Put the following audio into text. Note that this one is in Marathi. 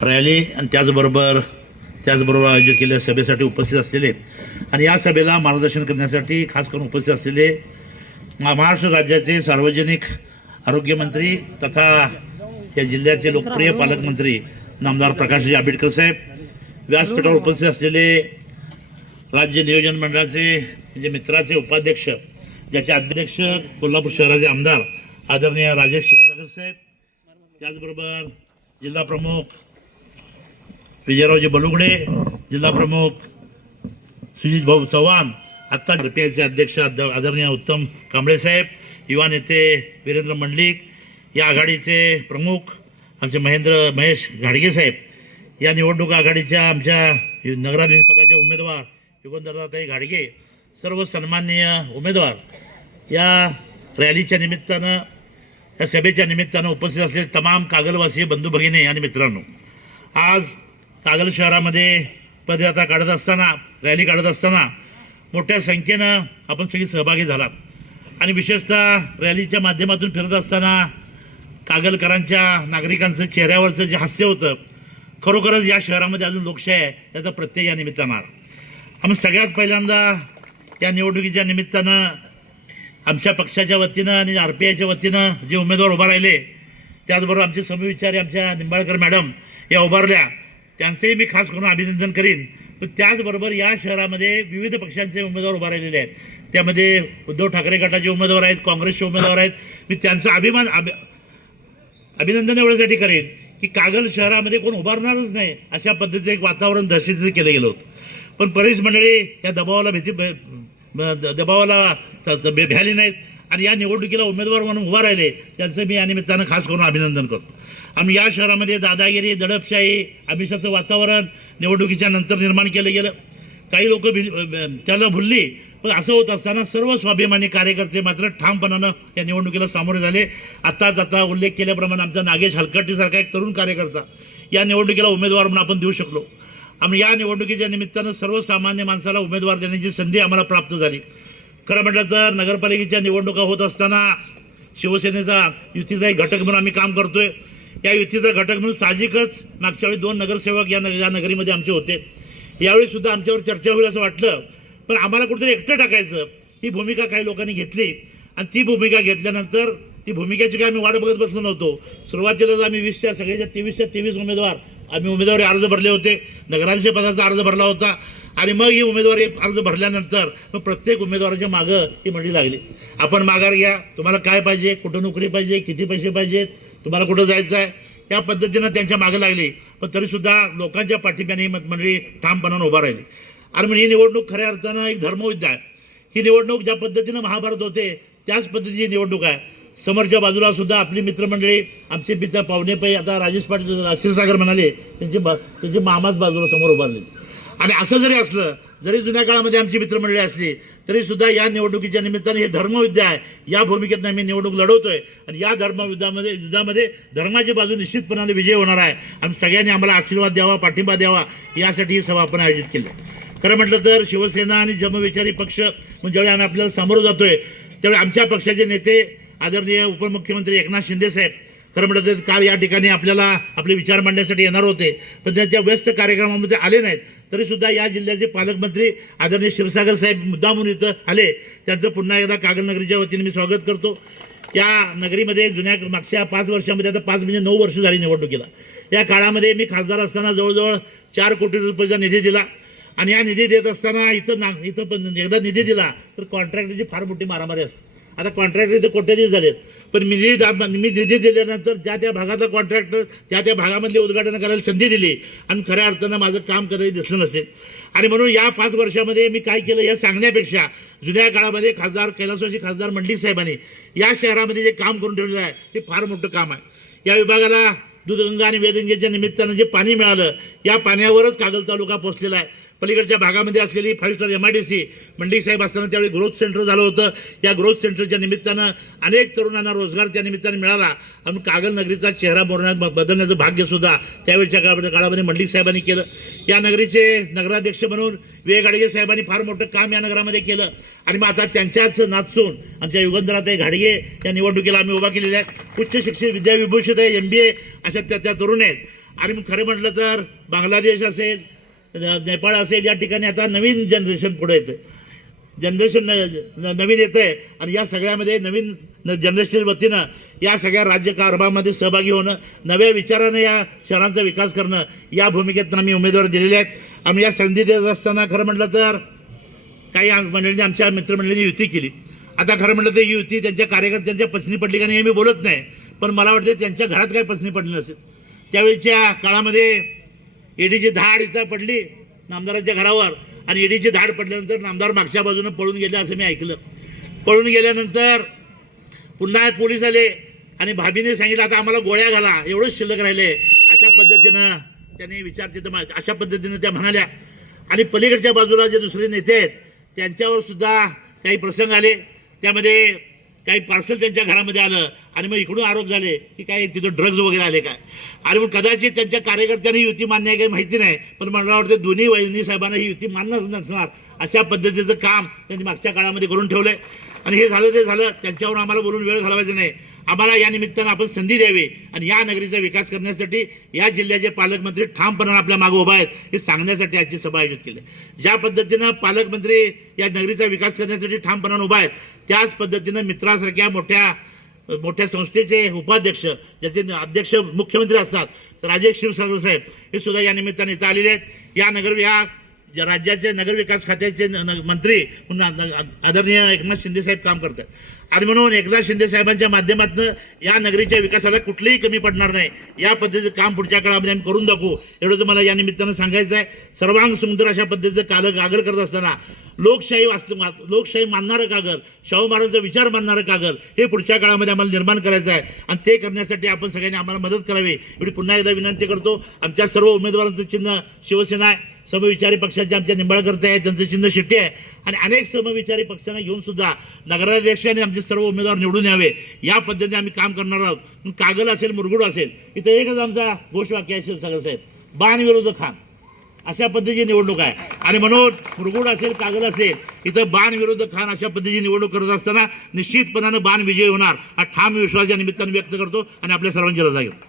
रॅली आणि त्याचबरोबर त्याचबरोबर आयोजित केलेल्या सभेसाठी उपस्थित असलेले आणि या सभेला मार्गदर्शन करण्यासाठी खास करून उपस्थित असलेले महाराष्ट्र राज्याचे सार्वजनिक आरोग्यमंत्री तथा या जिल्ह्याचे लोकप्रिय पालकमंत्री नामदार प्रकाशजी आंबेडकर साहेब व्यासपीठावर उपस्थित असलेले राज्य नियोजन मंडळाचे जे मित्राचे उपाध्यक्ष ज्याचे अध्यक्ष कोल्हापूर शहराचे आमदार आदरणीय राजेश क्षीरसागर साहेब त्याचबरोबर जिल्हा प्रमुख विजयरावजी बलुगडे जिल्हा प्रमुख सुजित भाऊ चव्हाण आत्ता आरपीआयचे अध्यक्ष आद- आदरणीय उत्तम कांबळे साहेब युवा नेते वीरेंद्र मंडलिक या आघाडीचे प्रमुख आमचे महेंद्र महेश घाडगे साहेब या निवडणूक आघाडीच्या आमच्या नगराध्यक्ष पदाचे उमेदवार युगंधरताई घाडगे सर्व सन्माननीय उमेदवार या रॅलीच्या निमित्तानं या सभेच्या निमित्तानं उपस्थित असलेले तमाम कागलवासी बंधू भगिनी आणि मित्रांनो आज कागल शहरामध्ये पदयात्रा काढत असताना रॅली काढत असताना मोठ्या संख्येनं आपण सगळी सहभागी झालात आणि विशेषतः रॅलीच्या माध्यमातून फिरत असताना कागलकरांच्या नागरिकांचं चेहऱ्यावरचं जे हास्य होतं खरोखरच या शहरामध्ये अजून लोकशाही आहे याचा प्रत्यय या निमित्तानं आला. आम्ही सगळ्यात पहिल्यांदा या निवडणुकीच्या निमित्तानं आमच्या पक्षाच्या वतीनं आणि आर पी आयच्या वतीनं जे उमेदवार उभा राहिले त्याचबरोबर आमचे समविचारी आमच्या निंबाळकर मॅडम या उभारल्या त्यांचंही मी खास करून अभिनंदन करीन. पण त्याचबरोबर या शहरामध्ये विविध पक्षांचे उमेदवार उभा राहिलेले आहेत. त्यामध्ये उद्धव ठाकरे गटाचे उमेदवार आहेत काँग्रेसचे उमेदवार आहेत. मी त्यांचा अभिमान अभि अभिनंदन एवढ्यासाठी करेन की कागल शहरामध्ये कोण उभारणारच नाही अशा पद्धतीचं एक वातावरण दहशतीचं केलं गेलं होतं. पण परिस मंडळी या दबावाला भीती ब- ब- द- दबावाला भ्याली नाहीत. आणि या निवडणुकीला उमेदवार म्हणून उभा राहिले त्यांचं मी या निमित्तानं खास करून अभिनंदन करतो. आम्ही या शहरामध्ये दादागिरी दडपशाही आमिषाचं वातावरण निवडणुकीच्या नंतर निर्माण केलं गेलं. काही लोक त्याला भुलली पण असं होत असताना सर्व स्वाभिमानी कार्यकर्ते मात्र ठामपणानं या निवडणुकीला सामोरे झाले. आत्ताच आता उल्लेख केल्याप्रमाणे आमचा नागेश हलकट्टीसारखा एक तरुण कार्यकर्ता या निवडणुकीला उमेदवार म्हणून आपण देऊ शकलो. आम्ही या निवडणुकीच्या निमित्तानं सर्वसामान्य माणसाला उमेदवार देण्याची संधी आम्हाला प्राप्त झाली. खरं म्हटलं तर नगरपालिकेच्या निवडणुका होत असताना शिवसेनेचा युतीचा एक घटक म्हणून आम्ही काम करतोय. या युतीचा घटक म्हणून साहजिकच मागच्या वेळी दोन नगरसेवक या नग या नगरीमध्ये आमचे होते. यावेळी सुद्धा आमच्यावर चर्चा होईल असं वाटलं. पण आम्हाला कुठेतरी एकटं टाकायचं. ही भूमिका काही लोकांनी घेतली. आणि ती भूमिका घेतल्यानंतर ती भूमिकेची काय आम्ही वाट बघत बसलो नव्हतो. सुरुवातीलाच आम्ही वीसच्या सगळ्याच्या तेवीसच्या तेवीस उमेदवार आम्ही उमेदवारी अर्ज भरले होते. नगराध्यक्ष पदाचा अर्ज भरला होता. आणि मग ही उमेदवारी अर्ज भरल्यानंतर मग प्रत्येक उमेदवाराच्या मागं ही मंडळी लागली. आपण माघार घ्या. तुम्हाला काय पाहिजे? कुठं नोकरी पाहिजे? किती पैसे पाहिजेत? तुम्हाला कुठं जायचं आहे? या पद्धतीनं त्यांच्या मागं लागली. पण तरीसुद्धा लोकांच्या पाठिंब्याने ही मंडळी ठामपणानं उभा राहिली. आणि मग ही निवडणूक खऱ्या अर्थानं एक धर्मयुद्ध आहे. ही निवडणूक ज्या पद्धतीनं महाभारत होते त्याच पद्धतीची निवडणूक आहे. समोरच्या बाजूला सुद्धा आपली मित्रमंडळी आमचे मित्र पाहुणे पै आता राजेश पाटील क्षीरसागर म्हणाले त्यांची त्यांची मामाच बाजूला समोर उभारली. आणि असं जरी असलं जरी जुन्या काळामध्ये आमची मित्रमंडळी असली तरी सुद्धा या निवडणुकीच्या निमित्ताने हे धर्मयुद्ध आहे. या भूमिकेतनं आम्ही निवडणूक लढवतोय. आणि या धर्मयुद्धामध्ये युद्धामध्ये धर्माची बाजू निश्चितपणाने विजय होणार आहे. आणि सगळ्यांनी आम्हाला आशीर्वाद द्यावा पाठिंबा द्यावा यासाठी ही सभा आपण आयोजित केली खरं म्हटलं तर शिवसेना आणि जमविचारी पक्ष म्हणजे ज्यावेळी आम्ही आपल्याला सामोरं जातोय. त्यावेळी आमच्या पक्षाचे नेते आदरणीय उपमुख्यमंत्री एकनाथ शिंदे साहेब खरं म्हटलं तर काल या ठिकाणी आपल्याला आपले विचार मांडण्यासाठी येणार होते पण त्यांच्या व्यस्त कार्यक्रमामध्ये आले नाहीत. तरीसुद्धा या जिल्ह्याचे पालकमंत्री आदरणीय क्षीरसागर साहेब मुद्दामून इथं आले. त्यांचं पुन्हा एकदा कागलनगरीच्या वतीने मी स्वागत करतो. या नगरीमध्ये जुन्या मागच्या पाच वर्षामध्ये आता पाच म्हणजे नऊ वर्ष झाली निवडणुकीला. या काळामध्ये मी खासदार असताना जवळजवळ चार कोटी रुपयाचा निधी दिला. आणि या निधी देत असताना इथं ना इथं पण एकदा निधी दिला तर कॉन्ट्रॅक्टरची फार मोठी मारामारी असते. आता कॉन्ट्रॅक्टर इथं कोट्याधीश झालेत. पण मी निधी दा- मी निधी दिल्यानंतर ज्या त्या भागाचा कॉन्ट्रॅक्टर त्या त्या भागामधले उद्घाटन करायला संधी दिली आणि खऱ्या अर्थानं माझं काम करायचं दिसलं नसेल. आणि म्हणून या पाच वर्षामध्ये मी काय केलं या सांगण्यापेक्षा जुन्या काळामध्ये खासदार कैलासवासी खासदार मंडलिक साहेबांनी या शहरामध्ये जे काम करून ठेवलेलं आहे ते फार मोठं काम आहे. या विभागाला दूधगंगा आणि वेदगंगेच्या निमित्तानं जे पाणी मिळालं या पाण्यावरच कागल तालुका पोचलेला आहे. पलीकडच्या भागामध्ये असलेली five star M I D C मंडी साहेब असताना त्यावेळी ग्रोथ सेंटर झालं होतं. या ग्रोथ सेंटरच्या निमित्तानं अनेक तरुणांना रोजगार त्या निमित्ताने मिळाला. आणि कागल नगरीचा चेहरा बोलण्यात बदलण्याचं भाग्यसुद्धा त्यावेळच्या काळामध्ये काळामध्ये मंडलिक साहेबांनी केलं. या नगरीचे नगराध्यक्ष म्हणून विवेक गाडगे साहेबांनी फार मोठं काम या नगरामध्ये केलं. आणि मग आता त्यांच्याच नाचून आमच्या युगंधराताई घाडगे या निवडणुकीला आम्ही उभा केलेल्या आहेत. उच्च शिक्षित विद्याविभूषित आहे एम बी ए अशा त्या त्या तरुण आहेत. आणि मग खरं म्हटलं तर बांगलादेश असेल नेपाळ असेल या ठिकाणी आता नवीन जनरेशन पुढे येतं जनरेशन न- नवीन येतं आहे आणि या सगळ्यामध्ये नवीन जनरेशन वतीनं या सगळ्या राज्यकारभामध्ये सहभागी होणं नव्या विचारानं या शहरांचा विकास करणं या भूमिकेतून आम्ही उमेदवार दिलेले आहेत. आम्ही या संधी देत असताना खरं म्हटलं तर काही आम- मंडळींनी आमच्या मित्रमंडळींनी युती केली. आता खरं म्हटलं तर ही युती त्यांच्या कार्यकर्त्यांच्या पसनी पडली का नाही हे मी बोलत नाही. पण मला वाटते त्यांच्या घरात काही पसनी पडली नसेल. त्यावेळीच्या काळामध्ये ईडीची धाड इथं पडली नामदारांच्या घरावर आणि ईडीची धाड पडल्यानंतर नामदार मागच्या बाजूनं पळून गेले असं मी ऐकलं. पळून गेल्यानंतर पुन्हा पोलीस आले आणि भाभीने सांगितलं आता आम्हाला गोळ्या घाला एवढंच शिल्लक राहिले. अशा पद्धतीनं त्यांनी विचार तिथं मा- अशा पद्धतीनं त्या म्हणाल्या. आणि पलीकडच्या बाजूला जे दुसरे नेते आहेत त्यांच्यावर सुद्धा काही प्रसंग आले. त्यामध्ये काही पार्सल त्यांच्या घरामध्ये आलं आणि मग इकडून आरोप झाले की काय तिथं ड्रग्ज वगैरे आले काय आणि मग कदाचित त्यांच्या कार्यकर्त्यांनी युती मान्य आहे काही माहिती नाही पण मला वाटतं दोन्ही वहिनी साहेबांना ही युती मान्य नसणार. अशा पद्धतीचं काम त्यांनी मागच्या काळामध्ये करून ठेवलंय. आणि हे झालं ते झालं त्यांच्यावर आम्हाला बोलून वेळ घालवायचा नाही. आम्हाला या निमित्तानं आपण संधी द्यावी आणि या नगरीचा विकास करण्यासाठी या जिल्ह्याचे पालकमंत्री ठामपणानं आपल्या मागे उभा आहेत हे सांगण्यासाठी आजची सभा आयोजित केली. ज्या पद्धतीनं पालकमंत्री या नगरीचा विकास करण्यासाठी ठामपणानं उभा आहेत त्याच पद्धतीनं मित्रासारख्या मोठ्या मोठ्या संस्थेचे उपाध्यक्ष ज्याचे अध्यक्ष मुख्यमंत्री असतात तर राजेश क्षीरसागर साहेब हे सुद्धा या निमित्ताने इथं आलेले आहेत. या नगर या ज्या राज्याचे नगरविकास खात्याचे न- मंत्री पुन्हा आदरणीय एकनाथ शिंदे साहेब काम करतात आणि म्हणून एकदा शिंदे साहेबांच्या माध्यमातून या नगरीच्या विकासाला कुठलेही कमी पडणार नाही. या पद्धतीचं काम पुढच्या काळामध्ये आम्ही करून दाखवू. एवढं तुम्हाला या निमित्तानं सांगायचं आहे. सर्वांग सुंदर अशा पद्धतीचं काल कागद करत असताना लोकशाही वास्तव लोकशाही मानणारं कागद शाहू महाराजांचा विचार मानणारं कागद हे पुढच्या काळामध्ये आम्हाला निर्माण करायचं आहे. आणि ते करण्यासाठी आपण सगळ्यांनी आम्हाला मदत करावी. एवढी पुन्हा एकदा विनंती करतो. आमच्या सर्व उमेदवारांचं चिन्ह शिवसेना आहे. समविचारी पक्षाचे आमच्या निंबाळकर्ते आहेत त्यांचे चिन्ह शेट्टी आहे आणि अनेक समविचारी पक्षांना घेऊन सुद्धा नगराध्यक्षाने आमचे सर्व उमेदवार निवडून यावे. या पद्धतीने आम्ही काम करणार आहोत. कागल असेल मुरगुड असेल इथं एकच आमचा घोषवाक्य असेल सगळं साहेब. बाण विरोध खान. अशा पद्धतीची निवडणूक आहे. आणि म्हणून मुरगुड असेल कागल असेल इथं बाण विरोध खान अशा पद्धतीची निवडणूक करत असताना निश्चितपणानं बाण विजयी होणार हा ठाम विश्वास या निमित्तानं व्यक्त करतो. आणि आपल्या सर्वांची रजा घेतो.